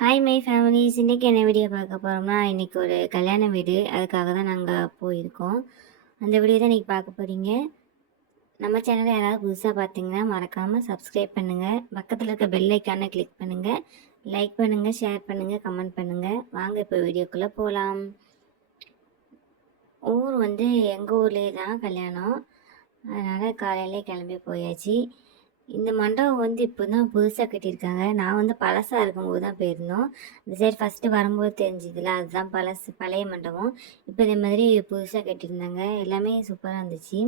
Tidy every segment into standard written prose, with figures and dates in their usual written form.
Hi my families. இன்றைக்கி என்ன video பார்க்க போகிறோம்னா, இன்றைக்கி ஒரு கல்யாண வீடு, அதுக்காக தான் நாங்கள் போயிருக்கோம். அந்த வீடியோ தான் இன்றைக்கி பார்க்க போகிறீங்க. நம்ம சேனலை யாராவது புதுசாக பார்த்தீங்கன்னா மறக்காமல் சப்ஸ்கிரைப் பண்ணுங்கள், பக்கத்தில் இருக்க பெல் ஐக்கானை கிளிக் பண்ணுங்கள், லைக் பண்ணுங்கள், ஷேர் பண்ணுங்கள், கமெண்ட் பண்ணுங்கள். வாங்க இப்போ வீடியோக்குள்ளே போகலாம். ஊர் வந்து எங்கள் ஊர்லேயே தான் கல்யாணம், அதனால் காலையிலே கிளம்பி போயாச்சு. இந்த மண்டபம் வந்து இப்போ தான் புதுசாக கட்டியிருக்காங்க. நான் வந்து பழசாக இருக்கும்போது தான் போயிருந்தோம். இந்த சைடு ஃபஸ்ட்டு வரும்போது தெரிஞ்சுதுல, அதுதான் பழைய மண்டபம். இப்போ இதே மாதிரி புதுசாக கட்டியிருந்தாங்க. எல்லாமே சூப்பராக இருந்துச்சு.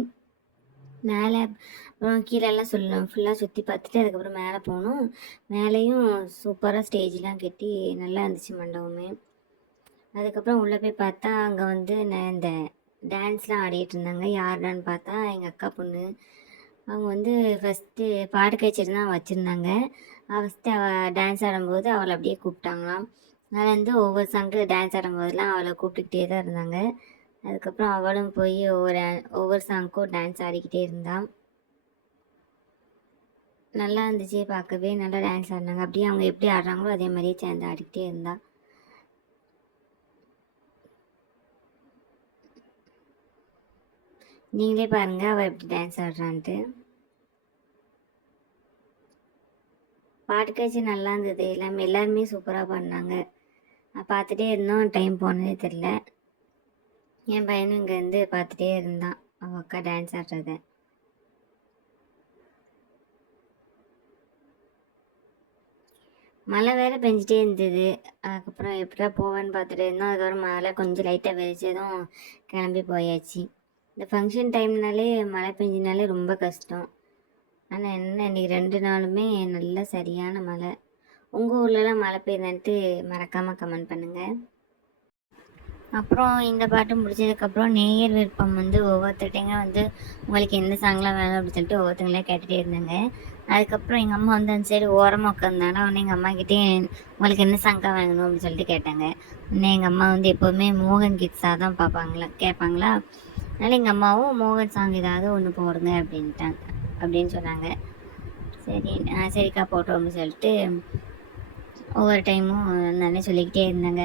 மேலே அப்புறம் கீழெல்லாம் ஃபுல்லாக சுற்றி பார்த்துட்டு அதுக்கப்புறம் மேலே போனோம். மேலேயும் சூப்பராக ஸ்டேஜ்லாம் கட்டி நல்லா இருந்துச்சு மண்டபமே. அதுக்கப்புறம் உள்ளே போய் பார்த்தா அங்கே வந்து இந்த டான்ஸ்லாம் ஆடிட்டு இருந்தாங்க. யாருடான்னு பார்த்தா எங்கள் அக்கா பொண்ணு. அவங்க வந்து ஃபஸ்ட்டு பாட்டு கச்சேரி தான் வச்சுருந்தாங்க. ஃபஸ்ட்டு அவள் டான்ஸ் ஆடும்போது அவளை அப்படியே கூப்பிட்டாங்களாம். அதில் வந்து ஒவ்வொரு சாங்கு டான்ஸ் ஆடும்போதெல்லாம் அவளை கூப்பிட்டுக்கிட்டே தான் இருந்தாங்க. அதுக்கப்புறம் அவளும் போய் ஒவ்வொரு சாங்க்கும் டான்ஸ் ஆடிக்கிட்டே இருந்தாள். நல்லா இருந்துச்சு பார்க்கவே. நல்லா டான்ஸ் ஆடினாங்க. அப்படியே அவங்க எப்படி ஆடுறாங்களோ அதே மாதிரியே சேர்ந்து ஆடிக்கிட்டே இருந்தாள். நீங்களே பாருங்கள் அவள் எப்படி டான்ஸ் ஆடுறான்ட்டு. பாட்டு காட்சி நல்லா இருந்தது. எல்லாருமே சூப்பராக பண்ணாங்க. பார்த்துட்டே இருந்தோம், டைம் போனதே தெரில. என் பையனும் இங்கேருந்து பார்த்துட்டே இருந்தான் அவள் அக்கா டான்ஸ் ஆடுறத. மழை வேறு பெஞ்சிட்டே இருந்தது. அதுக்கப்புறம் எப்படா போவேன்னு பார்த்துட்டு இருந்தோம். அதுக்கப்புறம் மழை கொஞ்சம் லைட்டாக வெறிச்சதும் கிளம்பி போயாச்சு. இந்த ஃபங்க்ஷன் டைம்னாலே மழை பெஞ்சினாலே ரொம்ப கஷ்டம். ஆனால் என்ன இன்றைக்கி 2 நாளுமே நல்ல சரியான மழை. உங்கள் ஊர்லலாம் மழை பெய்யுதான்ட்டு மறக்காமல் கமெண்ட் பண்ணுங்கள். அப்புறம் இந்த பாட்டு முடிச்சதுக்கப்புறம் நேயர் விருப்பம் வந்து ஒவ்வொருத்தட்டைங்க வந்து உங்களுக்கு எந்த சாங்லாம் வேணும் அப்படின்னு சொல்லிட்டு ஒவ்வொருத்தங்களே கேட்டுகிட்டே இருந்தாங்க. அதுக்கப்புறம் எங்கள் அம்மா வந்து அந்த சைடு ஓரமாக உட்காந்தாங்க. உடனே எங்கள் அம்மாக்கிட்டே உங்களுக்கு என்ன சாங்காக வேணும் அப்படின்னு சொல்லிட்டு கேட்டாங்க. உடனே எங்கள் அம்மா வந்து எப்போவுமே மோகன் கிட்ஸாக தான் கேட்பாங்களா. அதனால் எங்கள் அம்மாவும் மோகன் சாங் ஏதாவது ஒன்று போடுங்க அப்படின்னு சொன்னாங்க. சரிக்கா போட்டோம் அப்படின்னு சொல்லிட்டு ஒவ்வொரு டைமும் நானே சொல்லிக்கிட்டே இருந்தாங்க.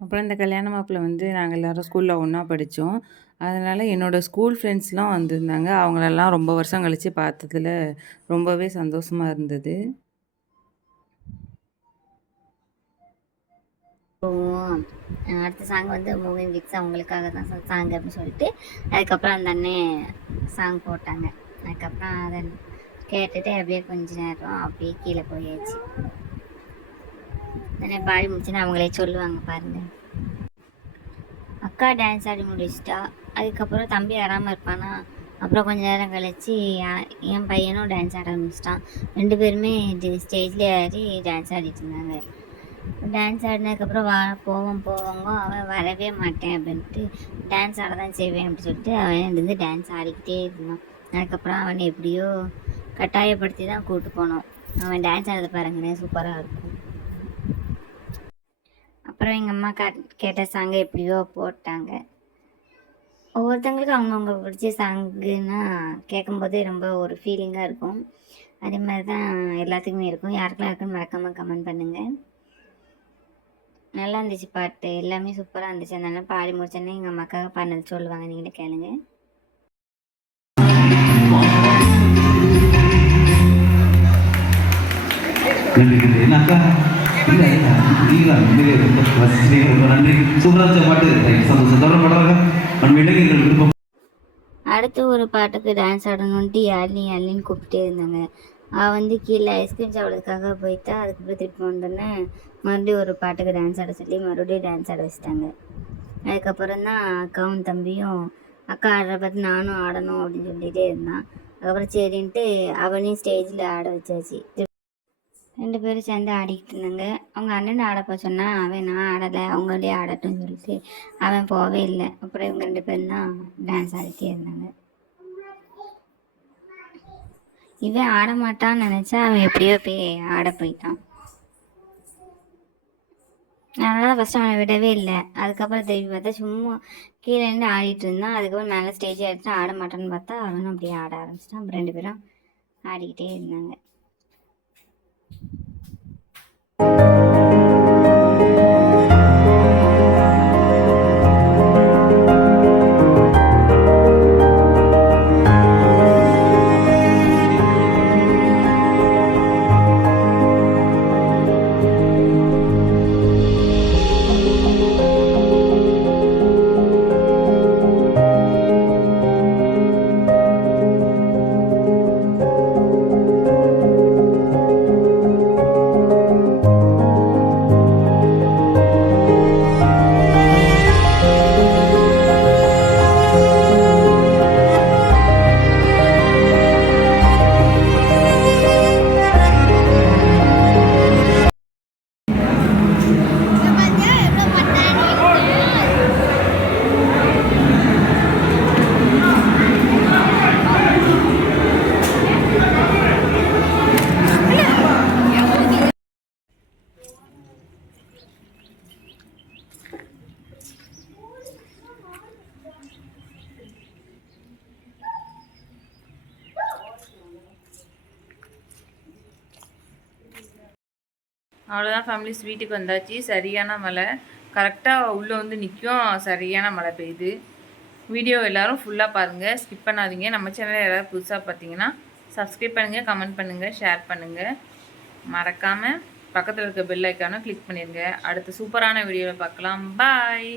அப்புறம் இந்த கல்யாண மாப்பிள்ளை வந்து நாங்கள் எல்லோரும் ஸ்கூலில் ஒன்றா படித்தோம். அதனால் என்னோடய ஸ்கூல் ஃப்ரெண்ட்ஸ்லாம் வந்திருந்தாங்க. அவங்களெல்லாம் ரொம்ப வருஷம் கழித்து பார்த்ததில் ரொம்பவே சந்தோஷமாக இருந்தது. அடுத்த சாங் வந்து மோகன் கிட்ஸ் அவங்களுக்காக தான் சாங் அப்படின்னு சொல்லிட்டு அதுக்கப்புறம் அந்த அண்ணன் சாங் போட்டாங்க. அதுக்கப்புறம் அதை கேட்டுட்டு அப்படியே கொஞ்ச நேரம் அப்படியே கீழே போயாச்சு. உடனே பாடி முடிச்சுன்னா அவங்களே சொல்லுவாங்க பாருங்கள். அக்கா டான்ஸ் ஆடி முடிச்சிட்டா. அதுக்கப்புறம் தம்பி ஆடாமல் இருப்பானா. அப்புறம் கொஞ்ச நேரம் கழிச்சு என் பையனும் டான்ஸ் ஆட ஆரம்பிச்சிட்டான். 2 பேருமே ஸ்டேஜில் ஏறி டான்ஸ் ஆடிட்டு இருந்தாங்க. டான்ஸ் ஆடினதுக்கப்புறம் போவோங்க அவன் வரவே மாட்டேன் அப்படின்ட்டு டான்ஸ் ஆட தான் செய்வேன் அப்படின்னு சொல்லிட்டு அவன் இருந்து டான்ஸ் ஆடிக்கிட்டே இருந்தான். அதுக்கப்புறம் அவனை எப்படியோ கட்டாயப்படுத்தி தான் கூப்பிட்டு போனோம். அவன் டான்ஸ் ஆடுறது பாருங்கண்ணே, சூப்பராக இருக்கும். அப்புறம் எங்கள் அம்மா கேட்ட சாங்கை எப்படியோ போட்டாங்க. ஒவ்வொருத்தங்களுக்கும் அவங்கவுங்க பிடிச்ச சாங்குன்னா கேட்கும்போதே ரொம்ப ஒரு ஃபீலிங்காக இருக்கும். அதே மாதிரி தான் எல்லாத்துக்குமே இருக்கும். யாருக்கெல்லாம் இருக்குன்னு மறக்காமல் கமெண்ட் பண்ணுங்கள். நல்லா இருந்துச்சு பாட்டு, எல்லாமே சூப்பராக இருந்துச்சு. அதனால பாடி முடிச்சோன்னே எங்கள் அம்மாக்காக பாடினது சொல்லுவாங்க, நீங்களே கேளுங்க. அடுத்து ஒரு பாட்டுக்கு டான்ஸ் ஆடணுன்ட்டு யாழின்னு கூப்பிட்டே இருந்தாங்க. அவள் வந்து கீழே ஐஸ்கிரீம் சாப்பிட்றதுக்காக போயிட்டா. அதுக்கப்புறம் திருப்பி வந்தோடனே மறுபடியும் ஒரு பாட்டுக்கு டான்ஸ் ஆட சொல்லி மறுபடியும் டான்ஸ் ஆட வச்சிட்டாங்க. அதுக்கப்புறம் தான் அக்காவும் தம்பியும் அக்கா ஆடுற பார்த்து நானும் ஆடணும் அப்படின்னு சொல்லிகிட்டே இருந்தான். அதுக்கப்புறம் சரின்ட்டு அவனையும் ஸ்டேஜில் ஆட வச்சாச்சு. 2 பேரும் சேர்ந்து ஆடிக்கிட்டு இருந்தாங்க. அவங்க அண்ணன் ஆடப்போ சொன்னால் அவன் நான் ஆடலை, அவங்களே ஆடட்டும்னு சொல்லிட்டு அவன் போகவே இல்லை. அப்புறம் இவங்க 2 பேரும் தான் டான்ஸ் ஆடிட்டே இருந்தாங்க. இவன் ஆட மாட்டான்னு நினச்சா அவன் எப்படியோ போய் ஆட போயிட்டான். அதனால தான் ஃபஸ்ட்டு அவனை விடவே இல்லை. அதுக்கப்புறம் திரும்பி பார்த்தா சும்மா கீழே இருந்து ஆடிட்டு இருந்தான். அதுக்கப்புறம் மேலே ஸ்டேஜ் எடுத்து ஆட மாட்டான்னு பார்த்தா அவனும் அப்படியே ஆட ஆரம்பிச்சிட்டான். அப்புறம் 2 பேரும் ஆடிக்கிட்டே இருந்தாங்க. அவ்வளோதான் ஃபேமிலிஸ், வீட்டுக்கு வந்தாச்சு. சரியான மழை. கரெக்டாக உள்ளே வந்து நிற்கும், சரியான மழை பெய்யுது. வீடியோ எல்லோரும் ஃபுல்லாக பாருங்கள், ஸ்கிப் பண்ணாதீங்க. நம்ம சேனலை யாராவது புதுசாக பார்த்தீங்கன்னா சப்ஸ்கிரைப் பண்ணுங்கள், கமெண்ட் பண்ணுங்கள், ஷேர் பண்ணுங்கள். மறக்காமல் பக்கத்தில் இருக்க பெல் ஐக்கானை கிளிக் பண்ணிடுங்க. அடுத்த சூப்பரான வீடியோவில் பார்க்கலாம். பாய்.